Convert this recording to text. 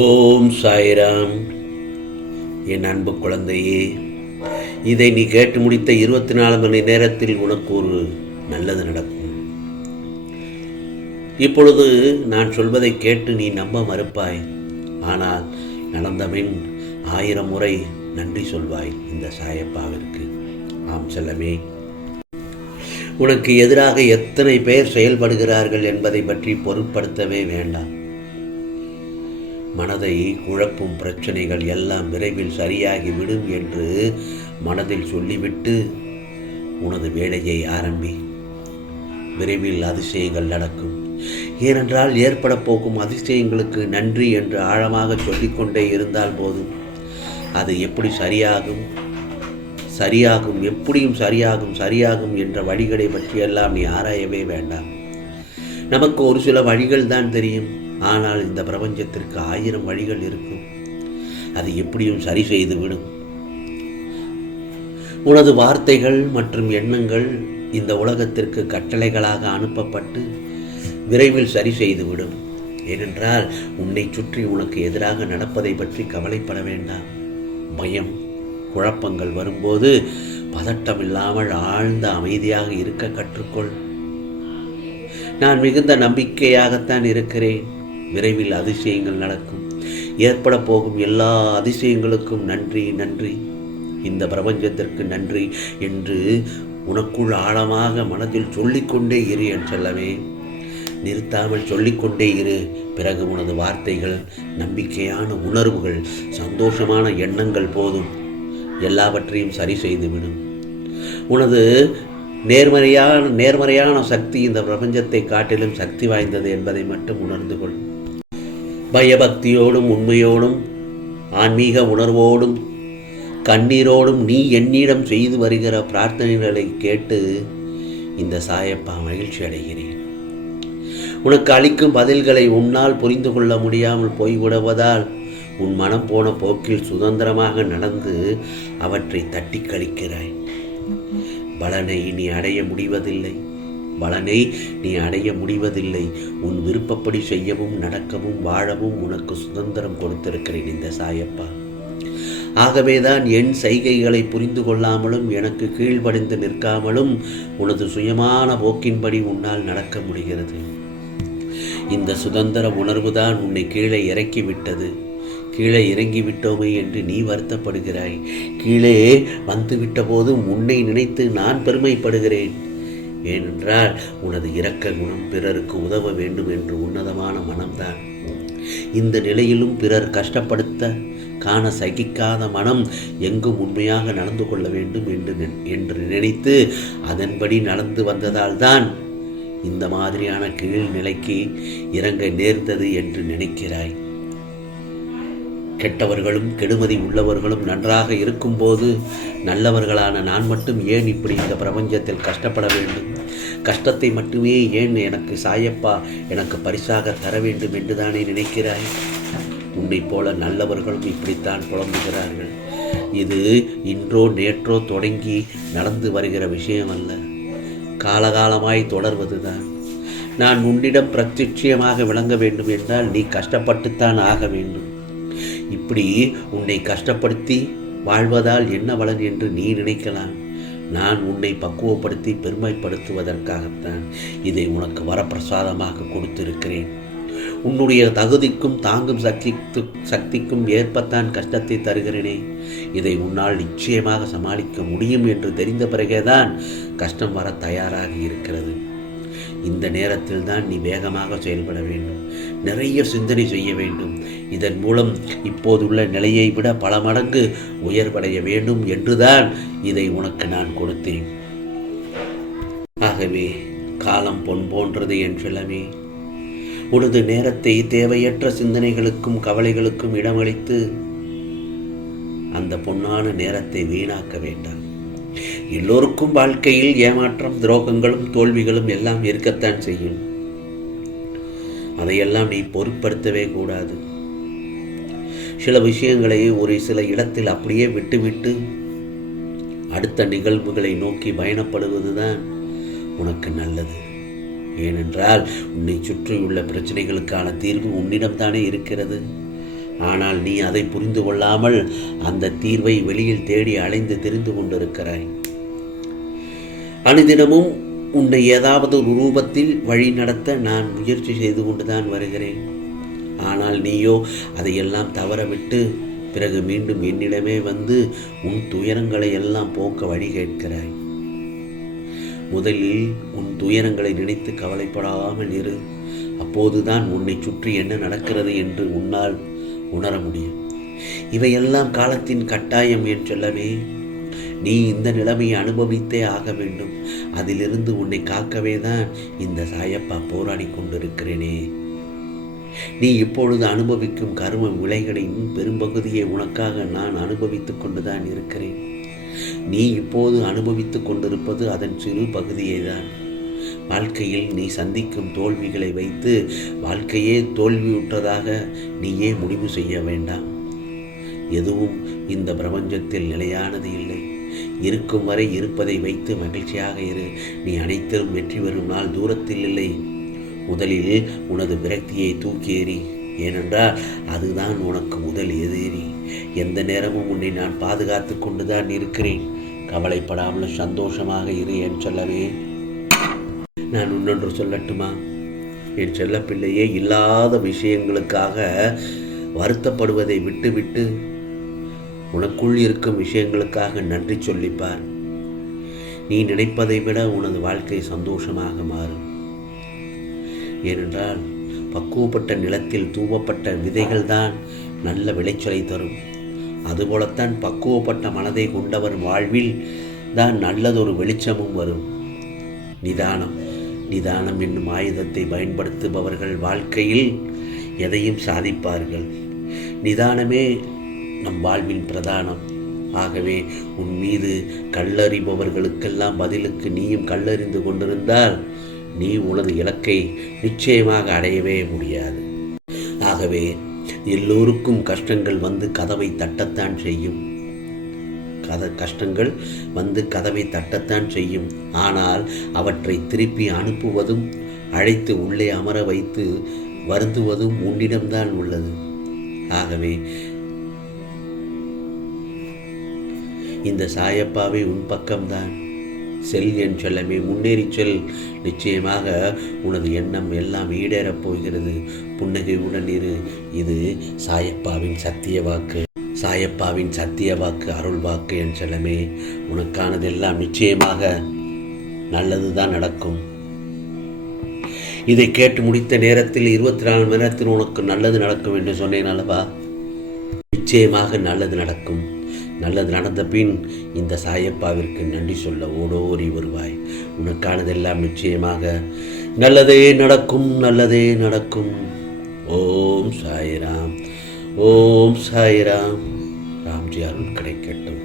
ஓம் சாய்ராம். என் அன்பு குழந்தையே இதை நீ கேட்டு முடித்த இருபத்தி நாலு மணி நேரத்தில் உனக்கு ஒரு நல்லது நடக்கும். இப்பொழுது நான் சொல்வதை கேட்டு நீ நம்ப மறுப்பாய். ஆனால் நடந்தபின் ஆயிரம் முறை நன்றி சொல்வாய் இந்த சாயப்பாவிற்கு. ஆம் செல்லமே. உனக்கு எதிராக எத்தனை பேர் செயல்படுகிறார்கள் என்பதை பற்றி பொருட்படுத்தவே வேண்டாம். மனதை குழப்பும் பிரச்சனைகள் எல்லாம் விரைவில் சரியாகி விடும் என்று மனதில் சொல்லிவிட்டு உனது வேலையை ஆரம்பி. விரைவில் அதிசயங்கள் நடக்கும். ஏனென்றால் ஏற்பட போகும் அதிசயங்களுக்கு நன்றி என்று ஆழமாக சொல்லிக்கொண்டே இருந்தால் போதும். அது எப்படி சரியாகும்? சரியாகும் எப்படியும் சரியாகும் சரியாகும் என்ற வழிகளை பற்றியெல்லாம் நீ ஆராயவே வேண்டாம். நமக்கு ஒரு சில வழிகள் தான் தெரியும். ஆனால் இந்த பிரபஞ்சத்திற்கு ஆயிரம் வழிகள் இருக்கும். அது எப்படியும் சரி செய்து விடும். உனது வார்த்தைகள் மற்றும் எண்ணங்கள் இந்த உலகத்திற்கு கட்டளைகளாக அனுப்பப்பட்டு விரைவில் சரி செய்துவிடும் ஏனென்றால் உன்னை சுற்றி உனக்கு எதிராக நடப்பதை பற்றி கவலைப்பட வேண்டாம். பயம் குழப்பங்கள் வரும்போது பதட்டம் இல்லாமல் ஆழ்ந்த அமைதியாக இருக்க கற்றுக்கொள். நான் மிகுந்த நம்பிக்கையாகத்தான் இருக்கிறேன். விரைவில் அதிசயங்கள் நடக்கும். ஏற்பட போகும் எல்லா அதிசயங்களுக்கும் நன்றி நன்றி. இந்த பிரபஞ்சத்திற்கு நன்றி என்று உனக்குள் ஆழமாக மனதில் சொல்லிக்கொண்டே இரு என் செல்லவே நிறுத்தாமல் சொல்லிக்கொண்டே இரு. பிறகு உனது வார்த்தைகள் நம்பிக்கையான உணர்வுகள் சந்தோஷமான எண்ணங்கள் போதும். எல்லாவற்றையும் சரி செய்துவிடும். உனது நேர்மறையான நேர்மறையான சக்தி இந்த பிரபஞ்சத்தை காட்டிலும் சக்தி வாய்ந்தது என்பதை மட்டும் உணர்ந்து கொள். பயபக்தியோடும் உண்மையோடும் ஆன்மீக உணர்வோடும் கண்ணீரோடும் நீ என்னிடம் செய்து வருகிற பிரார்த்தனைகளை கேட்டு இந்த சாயப்பா மகிழ்ச்சி அடைகிறேன். உனக்கு அளிக்கும் பதில்களை உன்னால் புரிந்து கொள்ள முடியாமல் போய்விடுவதால் உன் மனம் போன போக்கில் சுதந்திரமாக நடந்து அவற்றை தட்டி கழிக்கிறாய். பலனை இனி அடைய முடிவதில்லை. பலனை நீ அடைய முடிவதில்லை. உன் விருப்பப்படி செய்யவும் நடக்கவும் வாழவும் உனக்கு சுதந்திரம் கொடுத்திருக்கிறேன் இந்த சாயப்பா. ஆகவேதான் என் செய்கைகளை புரிந்து கொள்ளாமலும் எனக்கு கீழ்ப்படிந்து நிற்காமலும் உனது சுயமான போக்கின்படி உன்னால் நடக்க முடிகிறது. இந்த சுதந்திர உணர்வுதான் உன்னை கீழே இறக்கி விட்டது கீழே இறங்கிவிட்டோமே என்று நீ வருத்தப்படுகிறாய். கீழே வந்துவிட்ட போதும் உன்னை நினைத்து நான் பெருமைப்படுகிறேன். ஏனென்றால் உனது இரக்க குணம் பிறருக்கு உதவ வேண்டும் என்று உன்னதமான மனம்தான். இந்த நிலையிலும் பிறர் கஷ்டப்படுத்த காண சகிக்காத மனம் எங்கும் உண்மையாக நடந்து கொள்ள வேண்டும் என்று என்று நினைத்து அதன்படி நடந்து வந்ததால் தான் இந்த மாதிரியான கீழ்நிலைக்கு இறங்க நேர்ந்தது என்று நினைக்கிறாய். கெட்டவர்களும் கெடுமதி உள்ளவர்களும் நன்றாக இருக்கும்போது நல்லவர்களான நான் மட்டும் ஏன் இப்படி இந்த பிரபஞ்சத்தில் கஷ்டப்பட வேண்டும்? கஷ்டத்தை மட்டுமே ஏன் எனக்கு சாயப்பா எனக்கு பரிசாக தர வேண்டும் என்று தானே நினைக்கிறாய்? உன்னை போல நல்லவர்களும் இப்படித்தான் புலம்புகிறார்கள். இது இன்றோ நேற்றோ தொடங்கி நடந்து வருகிற விஷயம் அல்ல காலகாலமாய் தொடர்வதுதான். நான் உன்னிடம் பிரத்யட்சியமாக விளங்க வேண்டும் என்றால் நீ கஷ்டப்பட்டுத்தான் ஆக வேண்டும். இப்படி உன்னை கஷ்டப்படுத்தி வாழ்வதால் என்ன பலன் என்று நீ நினைக்கலாம். நான் உன்னை பக்குவப்படுத்தி பெருமைப்படுத்துவதற்காகத்தான் இதை உனக்கு வரப்பிரசாதமாக கொடுத்திருக்கிறேன். உன்னுடைய தகுதிக்கும் தாங்கும் சக்தி சக்திக்கும் ஏற்பத்தான் கஷ்டத்தை தருகிறேனே. இதை உன்னால் நிச்சயமாக சமாளிக்க முடியும் என்று தெரிந்த பிறகேதான் கஷ்டம் வர தயாராக இருக்கிறது. இந்த நேரத்தில் தான் நீ வேகமாக செயல்பட வேண்டும். நிறைய சிந்தனை செய்ய வேண்டும். இதன் மூலம் இப்போதுள்ள நிலையை விட பல மடங்கு உயர்வடைய வேண்டும் என்றுதான் இதை உனக்கு நான் கொடுத்தேன். ஆகவே காலம் பொன் போன்றது என் செல்லமே. உனது நேரத்தை தேவையற்ற சிந்தனைகளுக்கும் கவலைகளுக்கும் இடமளித்து அந்த பொன்னான நேரத்தை வீணாக்க வேண்டாம். எல்லோருக்கும் வாழ்க்கையில் ஏமாற்றம் துரோகங்களும் தோல்விகளும் எல்லாம் இருக்கத்தான் செய்யும். அதையெல்லாம் நீ பொருட்படுத்தவே கூடாது. சில விஷயங்களை ஒரு சில இடத்தில் அப்படியே விட்டுவிட்டு அடுத்த நிகழ்வுகளை நோக்கி பயணப்படுவதுதான் உனக்கு நல்லது. ஏனென்றால் உன்னை சுற்றியுள்ள பிரச்சனைகளுக்கான தீர்வு உன்னிடம்தானே இருக்கிறது. ஆனால் நீ அதை புரிந்து கொள்ளாமல் அந்த தீர்வை வெளியில் தேடி அலைந்து தெரிந்து கொண்டிருக்கிறாய். அனுதினமும் உன்னை ஏதாவது ஒரு ரூபத்தில் வழி நடத்த நான் முயற்சி செய்து கொண்டுதான் வருகிறேன். ஆனால் நீயோ அதையெல்லாம் தவறவிட்டு பிறகு மீண்டும் என்னிடமே வந்து உன் துயரங்களை எல்லாம் போக்க வழி கேட்கிறாய். முதலில் உன் துயரங்களை நினைத்து கவலைப்படாமல் இரு. அப்போதுதான் உன்னை சுற்றி என்ன நடக்கிறது என்று உன்னால் உணர முடியும். இவையெல்லாம் காலத்தின் கட்டாயம் என் நீ இந்த நிலைமையை அனுபவித்தே ஆக வேண்டும். அதிலிருந்து உன்னை காக்கவே தான் இந்த சாயப்பா போராடி கொண்டிருக்கிறேனே. நீ இப்பொழுது அனுபவிக்கும் கர்ம விளைகளின் பெரும்பகுதியை உனக்காக நான் அனுபவித்துக் கொண்டுதான் இருக்கிறேன். நீ இப்போது அனுபவித்துக் கொண்டிருப்பது அதன் சிறு பகுதியை தான் வாழ்க்கையில் நீ சந்திக்கும் தோல்விகளை வைத்து வாழ்க்கையே தோல்வியுற்றதாக நீயே முடிவு செய்ய வேண்டாம். எதுவும் இந்த பிரபஞ்சத்தில் நிலையானது இல்லை. இருக்கும் வரை இருப்பதை வைத்து மகிழ்ச்சியாக இரு. நீ அனைத்திலும் வெற்றி பெறும் நாள் தூரத்தில் இல்லை. முதலில் உனது விரக்தியை தூக்கி எறி ஏனென்றால் அதுதான் உனக்கு முதல் எதிரி. எந்த நேரமும் உன்னை நான் பாதுகாத்து கொண்டுதான் இருக்கிறேன். கவலைப்படாமல் சந்தோஷமாக இரு என் சொல்லவே நான் இன்னொன்று சொல்லட்டுமா? என் செல்லப்பிள்ளையே இல்லாத விஷயங்களுக்காக வருத்தப்படுவதை விட்டுவிட்டு உனக்குள் இருக்கும் விஷயங்களுக்காக நன்றி சொல்லிப்பார். நீ நினைப்பதை விட உனது வாழ்க்கை சந்தோஷமாக மாறும். ஏனென்றால் பக்குவப்பட்ட நிலத்தில் தூவப்பட்ட விதைகள் தான் நல்ல விளைச்சலை தரும். அதுபோலத்தான் பக்குவப்பட்ட மனதை கொண்டவர் வாழ்வில் தான் நல்லதொரு வெளிச்சமும் வரும். நிதானம் நிதானம் என்னும் ஆயுதத்தை பயன்படுத்துபவர்கள் வாழ்க்கையில் எதையும் சாதிப்பார்கள். நிதானமே நம் வாழ்வின் பிரதானம். ஆகவே உன் மீது கல்லறிபவர்களுக்கெல்லாம் பதிலுக்கு நீயும் கல்லறிந்து கொண்டிருந்தால் நீ உனது இலக்கை நிச்சயமாக அடையவே முடியாது. ஆகவே எல்லோருக்கும் கஷ்டங்கள் வந்து கதவை தட்டத்தான் செய்யும். கத கஷ்டங்கள் வந்து கதவை தட்டத்தான் செய்யும். ஆனால் அவற்றை திருப்பி அனுப்புவதும் அழைத்து உள்ளே அமர வைத்து வருந்துவதும் உன்னிடம்தான் உள்ளது. ஆகவே இந்த சாயப்பாவை உன் பக்கம்தான். செல் என் செல்லமே முன்னேறி செல். நிச்சயமாக உனது எண்ணம் எல்லாம் ஈடேறப் போகிறது. புன்னகையுடன் இரு. இது சாயப்பாவின் சத்திய வாக்கு. சாயப்பாவின் சத்திய வாக்கு அருள் வாக்கு என் செல்லமே. உனக்கானதெல்லாம் நிச்சயமாக நல்லதுதான் நடக்கும். இதை கேட்டு முடித்த நேரத்தில் இருபத்தி நாலு மணி நேரத்தில் உனக்கு நல்லது நடக்கும் என்று சொன்னேன் அல்லவா? நிச்சயமாக நல்லது நடக்கும். நல்லது நடந்த பின் இந்த சாயப்பாவிற்கு நன்றி சொல்ல ஓடோடி வருவாய். உனக்கானதெல்லாம் நிச்சயமாக நல்லதே நடக்கும் நல்லதே நடக்கும். ஓம் சாய்ராம் ஓம் சாய்ராம். ராம்ஜி அருள் கிடைக்கட்டும்.